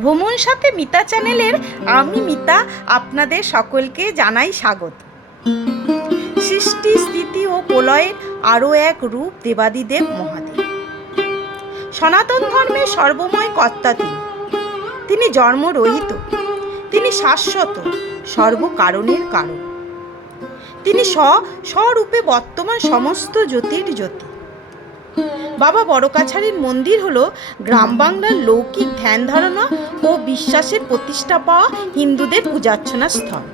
ভ্রমণ সাথে মিতা চ্যানেলের আমি মিতা আপনাদের সকলকে জানাই স্বাগত। সৃষ্টি স্থিতি ও প্রলয়ের আরও এক রূপ দেবাদিদেব মহাদেব। সনাতন ধর্মের সর্বময় কর্তা তিনি জন্মরহিত, তিনি শাশ্বত, সর্বকারণের কারণ। তিনি স্বরূপে বর্তমান সমস্ত জ্যোতির জ্যোতি। বাবা বড়কাছারির মন্দির হলো গ্রাম বাংলার লৌকিক ধ্যান ধারণা ও বিশ্বাসের প্রতিষ্ঠা পাওয়া হিন্দুদের পূজার্চনা স্থল।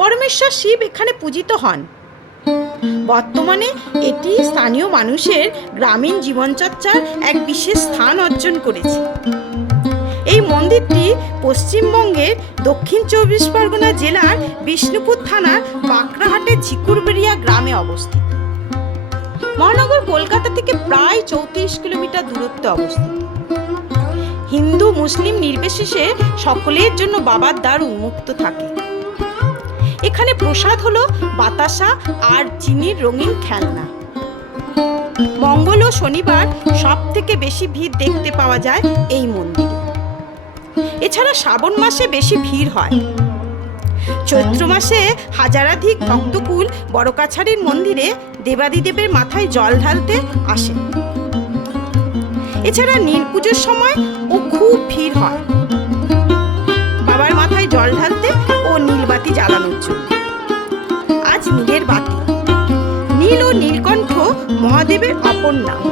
পরমেশ্বর শিব এখানে পূজিত হন। বর্তমানে এটি স্থানীয় মানুষের গ্রামীণ জীবনচর্চার এক বিশেষ স্থান অর্জন করেছে। এই মন্দিরটি পশ্চিমবঙ্গের দক্ষিণ চব্বিশ পরগনা জেলার বিষ্ণুপুর থানার বাঁকড়াহাটের ঝিকুরবেড়িয়া গ্রামে অবস্থিত। মহানগর কলকাতা থেকে প্রায় 34 কিলোমিটার দূরত্বে অবস্থিত। হিন্দু মুসলিম নির্বিশেষে সকলের জন্য বাবার দ্বার উন্মুক্ত থাকে। এখানে প্রসাদ হলো বাতাসা আর চিনির রঙিন খেলনা। মঙ্গল ও শনিবার সব থেকে বেশি ভিড় দেখতে পাওয়া যায় এই মন্দিরে। এছাড়া শ্রাবণ মাসে বেশি ভিড় হয়। চৈত্র মাসে হাজারাধিক ভক্তকুল বড়কাছারির মন্দিরে দেবাদিদেবের মাথায় জল ঢালতে আসে। এছাড়া নীল পুজোর সময় ও খুব ভিড় হয় বাবার মাথায় জল ঢালতে ও নীলবাতি জ্বালানোর জন্য। আজ নীলের বাতি, নীল ও নীলকণ্ঠ মহাদেবের আপন নাম।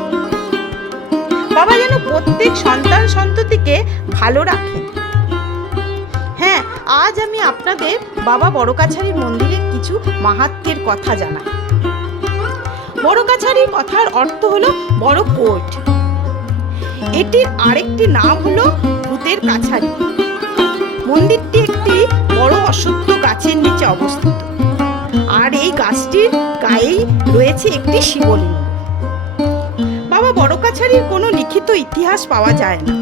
বাবা যেন প্রত্যেক সন্তান সন্ততিকে ভালো রাখেন। হ্যাঁ, আজ আমি আপনাদের বাবা বড়কাছারির মন্দিরের কিছু মাহাত্ম্যের কথা জানাই। বড়কাছারির কথার অর্থ হলো বড় কোট। এটির আরেকটি নাম হলো ভূতের কাছারি। মন্দিরটি একটি বড় অশ্বত্থ গাছের নিচে অবস্থিত, আর এই গাছটির গায়েই রয়েছে একটি শিবলিঙ্গ। বাবা বড়কাছারির কোনো লিখিত ইতিহাস পাওয়া যায় না,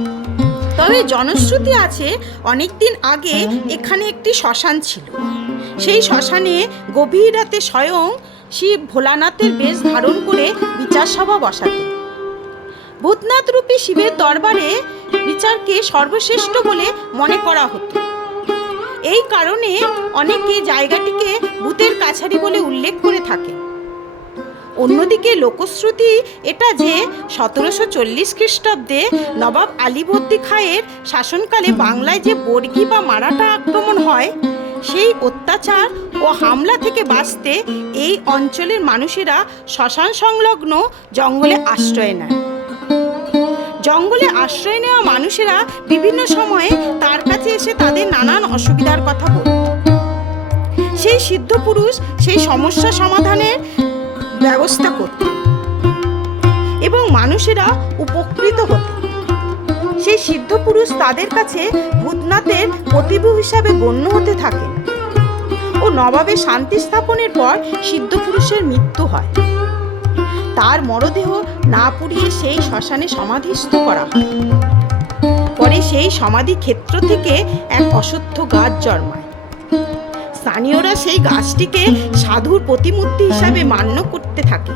তবে জনশ্রুতি আছে অনেকদিন আগে এখানে একটি শ্মশান ছিল। সেই শ্মশানে গভীর রাতে স্বয়ং শিব ভোলানাথের বেশ ধারণ করে বিচার সভা বসাতেন। ভূতনাথ রূপী শিবের দরবারে বিচারকে সর্বশ্রেষ্ঠ বলে মনে করা হতো। এই কারণে অনেকে জায়গাটিকে ভূতের কাছারি বলে উল্লেখ করে থাকে। অন্যদিকে লোকশ্রুতি এটা যে 1740 খ্রিস্টাব্দে নবাব আলীবর্দী খাঁয়ের শাসনকালে বাংলায় যে বর্গী বা মারাঠা আক্রমণ হয়, সেই অত্যাচার ও হামলা থেকে বাঁচতে এই অঞ্চলের মানুষেরা শ্মশান সংলগ্ন জঙ্গলে আশ্রয় নেয়। জঙ্গলে আশ্রয় নেওয়া মানুষেরা বিভিন্ন সময়ে তার কাছে এসে তাদের নানান অসুবিধার কথা বলত। সেই সিদ্ধ পুরুষ সেই সমস্যা সমাধানের ব্যবস্থা করত এবং মানুষেরা উপকৃত হত। সেই সিদ্ধ পুরুষ তাদের কাছে ভূতনাথের প্রতিভু হিসাবে গণ্য হতে থাকে ও নবাবের শান্তি স্থাপনের পর সিদ্ধ পুরুষের মৃত্যু হয়। তার মরদেহ না পুড়িয়ে সেই শ্মশানে সমাধিস্থ করা হয়। পরে সেই সমাধি ক্ষেত্র থেকে এক অশ্বত্থ গাছ জন্মায়। স্থানীয়রা সেই গাছটিকে সাধুর প্রতিমূর্তি হিসাবে মান্য করতে থাকে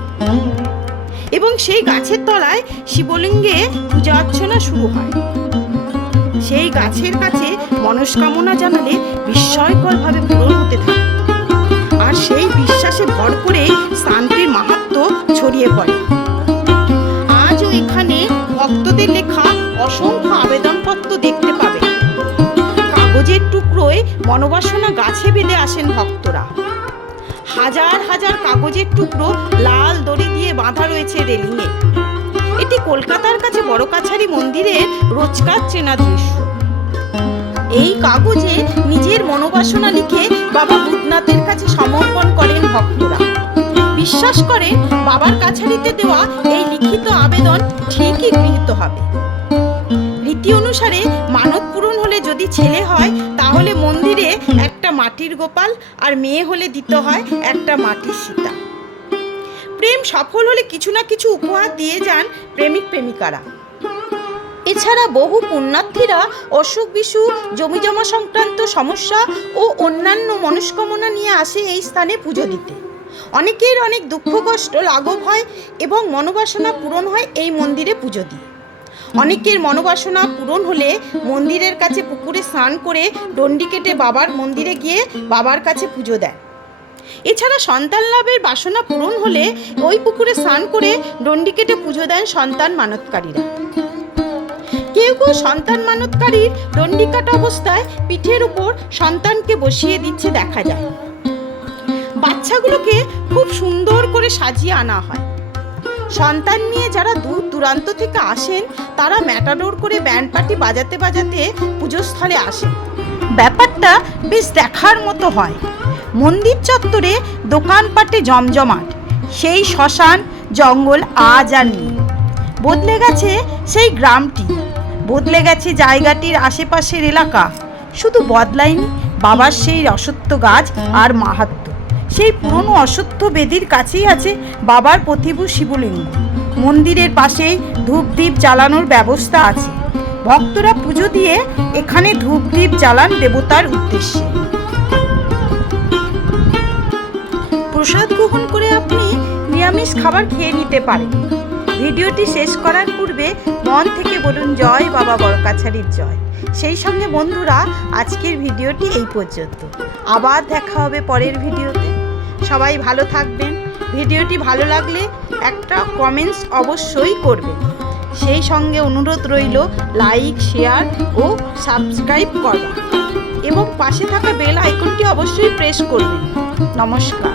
এবং সেই গাছের তলায় শিবলিঙ্গে পূজা অর্চনা শুরু হয়। সেই গাছের কাছে মনস্কামনা জানালে বিস্ময়করভাবে পূরণ হতে থাকে, আর সেই বিশ্বাসে ভর করে শান্তির মাহাত্ম্য ছড়িয়ে পড়ে। আজও এখানে ভক্তদের লেখা অসংখ্য আবেদনপত্র দেখতে পাবে। কাগজের টুকরোয় মনোবাসনা গাছে বেঁধে আসেন ভক্তরা। হাজার হাজার কাগজের টুকরো লাল দড়ি দিয়ে বাঁধা রয়েছে রেলিংয়ে। এটি কলকাতার কাছে বড়কাছারি মন্দিরের রোজকার চেনা দৃশ্য। এই কাগজে নিজের মনোবাসনা লিখে বাবা ভূতনাথের কাছে সমর্পণ করেন ভক্তরা। বিশ্বাস করেন বাবার কাছারিতে দেওয়া এই লিখিত আবেদন ঠিকই গৃহীত হবে। রীতি অনুসারে মানত পূরণ হলে যদি ছেলে হয় তাহলে মন্দিরে একটা মাটির গোপাল, আর মেয়ে হলে দিতে হয় একটা মাটির সীতা। প্রেম সফল হলে কিছু না কিছু উপহার দিয়ে যান প্রেমিক প্রেমিকারা। এছাড়া বহু পুণ্যার্থীরা অসুখ বিসুখ, জমিজমা সংক্রান্ত সমস্যা ও অন্যান্য মনস্কামনা নিয়ে আসে এই স্থানে পুজো দিতে। অনেকের অনেক দুঃখ কষ্ট লাঘব হয় এবং মনোবাসনা পূরণ হয় এই মন্দিরে পুজো দিয়ে। অনেকের মনোবাসনা পূরণ হলে মন্দিরের কাছে পুকুরে স্নান করে ডন্ডি কেটে বাবার মন্দিরে গিয়ে বাবার কাছে পুজো দেয়। এছাড়া সন্তান লাভের বাসনা পূরণ হলে ওই পুকুরে স্নান করে ডন্ডি কেটে পুজো দেন সন্তান মানতকারীরা। কেউ কেউ সন্তান মানতকারীর ডন্ডি কাটা অবস্থায় পিঠের উপর সন্তানকে বসিয়ে দিচ্ছে দেখা যায়। বাচ্চাগুলোকে খুব সুন্দর করে সাজিয়ে আনা হয়। সন্তান নিয়ে যারা দূর দূরান্ত থেকে আসেন তারা ম্যাটাডোর করে ব্যান্ড পার্টি বাজাতে বাজাতে পুজোস্থলে আসেন। ব্যাপারটা বেশ দেখার মতো হয়। মন্দির চত্বরে দোকানপাটে জমজমাট। সেই শ্মশান জঙ্গল আজ আর নেই। বদলে গেছে সেই গ্রামটি, বদলে গেছে জায়গাটির আশেপাশের এলাকা। শুধু বদলায়নি বাবার সেই অশ্বত্থ গাছ আর মাহাত্ম্য। সেই পুরনো অশ্বত্থ বেদির কাছেই আছে বাবার প্রতিভু শিবলিঙ্গ। মন্দিরের পাশেই ধূপদীপ জ্বালানোর ব্যবস্থা আছে। ভক্তরা পুজো দিয়ে এখানে ধূপদীপ জ্বালান দেবতার উদ্দেশ্যে। প্রসাদ গ্রহণ করে আপনি নিরামিষ খাবার খেয়ে নিতে পারেন। ভিডিওটি শেষ করার পূর্বে মন থেকে বলুন জয় বাবা বড়কাছারির জয়। সেই সঙ্গে বন্ধুরা, আজকের ভিডিওটি এই পর্যন্ত। আবার দেখা হবে পরের ভিডিওতে। সবাই ভালো থাকবেন। ভিডিওটি ভালো লাগলে একটা কমেন্টস অবশ্যই করবেন। সেই সঙ্গে অনুরোধ রইল লাইক, শেয়ার ও সাবস্ক্রাইব করবেন এবং পাশে থাকা বেল আইকনটি অবশ্যই প্রেস করবেন। নমস্কার।